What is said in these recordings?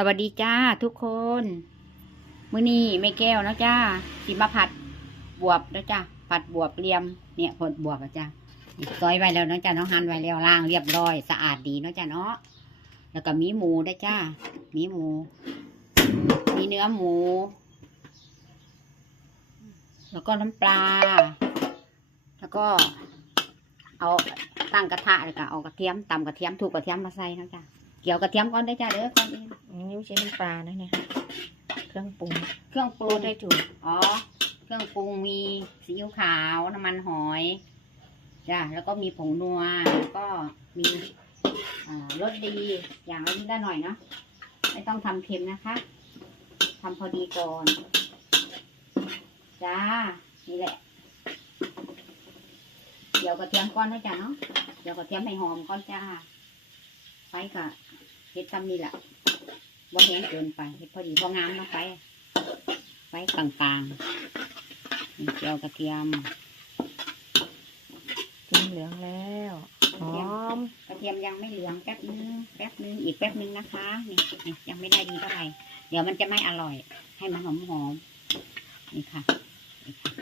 สวัสดีจ้าทุกคน มื้อนี้ไม่แก้วนะจ้าสิมาผัดบวบนะจ้าผัดบวบเรียมเนี่ยผลบวบอะจ้าซอยไว้แล้วนะจ้าเนาะหั่นไว้แล้วล้างเรียบร้อย สะอาดดีนะจ้าเนาะแล้วก็มีหมูด้วยจ้ามีหมู มีเนื้อหมู แล้วก็น้ำปลา แล้วก็ เอาตั้งกระทะเลยค่ะเอากระเทียมตำกระเทียมถูกกระเทียมมาใส่นะจ้า เกี่ยวกระเทียมก่อนได้อจ้าเด้อก่อนอื่นอันนี้ไม่ใช่น้ำปลานะเนี่ยเครื่องปรุงเครื่องปรุพูงดได้ถูกอ๋อ เครื่องปรุงมีซีอิ๊วขาวน้ำมันหอยจ้ะแล้วก็มีผงนัวแล้วก็มีอ่ารสดีอย่างละนิดละหน่อยเนาะไม่ต้องทำเค็มนะคะทำพอดีก่อนจ้านี่แหละเดี๋ยวกระเทียมก้อนนะจ้ะเนาะเดี๋ยวกระเทียมให้หอมก้อนจ้า ไฟกะเฮ็ดตำนี่แหละบ่แห้งเกินไปเฮ็ดพอดีพองามเนาะไฟไว้กลางๆนี่เจียวกระเทียมจิ้มเหลืองแล้วหอมกระเทียมยังไม่เหลืองแป๊บนึงแป๊บนึงอีกแป๊บนึงนะคะนี่นี่ยังไม่ได้ดีเท่าไหร่เดี๋ยวมันจะไม่อร่อย ให้มันหอมหอมๆนี่ค่ะนี่ค่ะ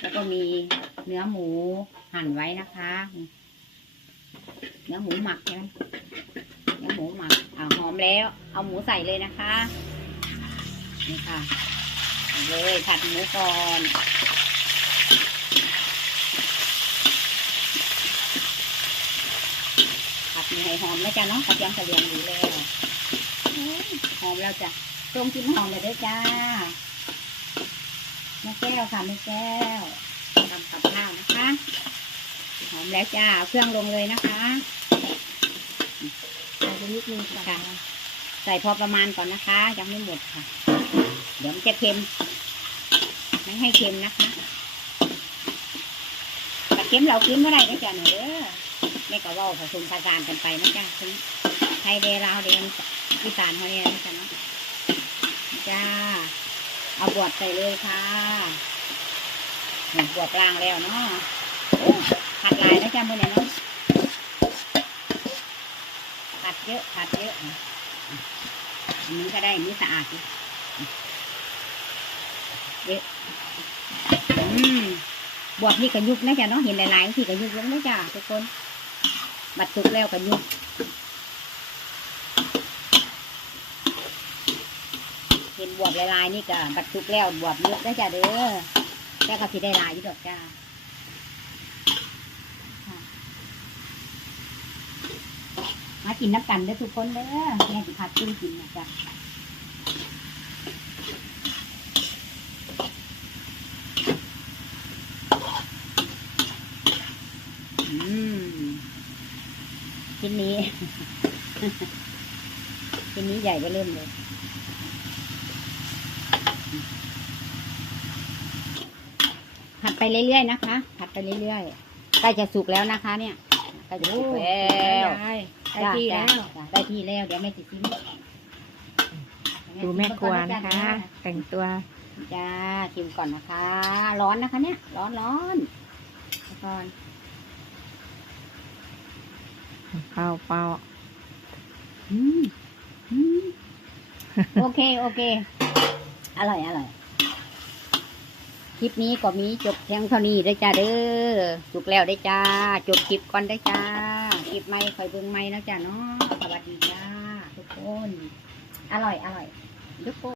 แล้วก็มีเนื้อหมูหั่นไว้นะคะนี่ เนื้อหมูหมักใช่ไหมเนื้อหมูหมักอ่าหอมแล้ว เอาหมูใส่เลยนะคะ นี่ค่ะ เลยผัดหมูก่อนผัดมีให้หอมแล้วจ้ะเนาะกระเทียมกระเลียงดีแล้วหอมแล้วจ้ะต้มกินหอมเลยเด้อจ้าแม่แก้วค่ะแม่แก้วทำกับข้าวนะคะ แล้วจ้าเอาเครื่องลงเลยนะคะใส่ไปนิดนึงค่ะค่ะใส่พอประมาณก่อนนะคะ ยังไม่หมดค่ะ เดี๋ยวมันจะเค็ม ไม่ให้เค็มนะคะแต่เค็มเรากินไม่ได้นะจ๊ะหนูเด้อแม่ก็เว่าผสมผสานกันไปนะจ๊ะถึงไทยเดลาวเดนอีสานเขาเนี่ยนะจ๊ะเนาะจ้า เอาบวบใส่เลยค่ะนี่บวบล่างแล้วเนาะ โอ้ผัดหนเนาะผัดเยอะผัดเยอะอันนี้ก็ได้อันนี้สะอาดดิเยอะอืมบวบนี่ก็ยุบนะจ๊ะเนาะเห็นหลายๆที่ก็ยุบลงนะจ๊ะทุกคน บัดสุกแล้วก็ยุบเห็นบวบลายๆนี่ก็บัดสุกแล้วบวบเยุบนะจ๊ะเด้อแค่ก็สิได้ลายอยู่ดอกจ้าค่ะ มากินน้ำกันเด้อทุกคนเด้อแม่สิพัดขึ้นกินนะจ๊ะอืมชิ้นนี้ชิ้นนี้ใหญ่ก็เริ่มเลยผัดไปเรื่อยๆนะคะ ผัดไปเรื่อยๆใกล้จะสุกแล้วนะคะเนี่ย ใกล้จะสุกแล้วได้ได้ที่แล้วจ้ะได้ที่แล้ว เดี๋ยวแม่ติดซิมดูแม่ครัวนะคะ แต่งตัวจ้าชิมก่อนนะคะ ร้อนนะคะเนี่ย ร้อนร้อนก่อนเป่าเป่าอืมอืมโอเค โอเค อร่อย อร่อย คลิปนี้ก็มีจบเพียงเท่านี้ได้จ้าเด้อจบแล้วได้จ้า จบคลิปก่อนได้จ้า คลิปไม่คอยเบิ่งไม่นะจ้าเนาะสวัสดีจ้าทุกคน อร่อยอร่อยทุกคน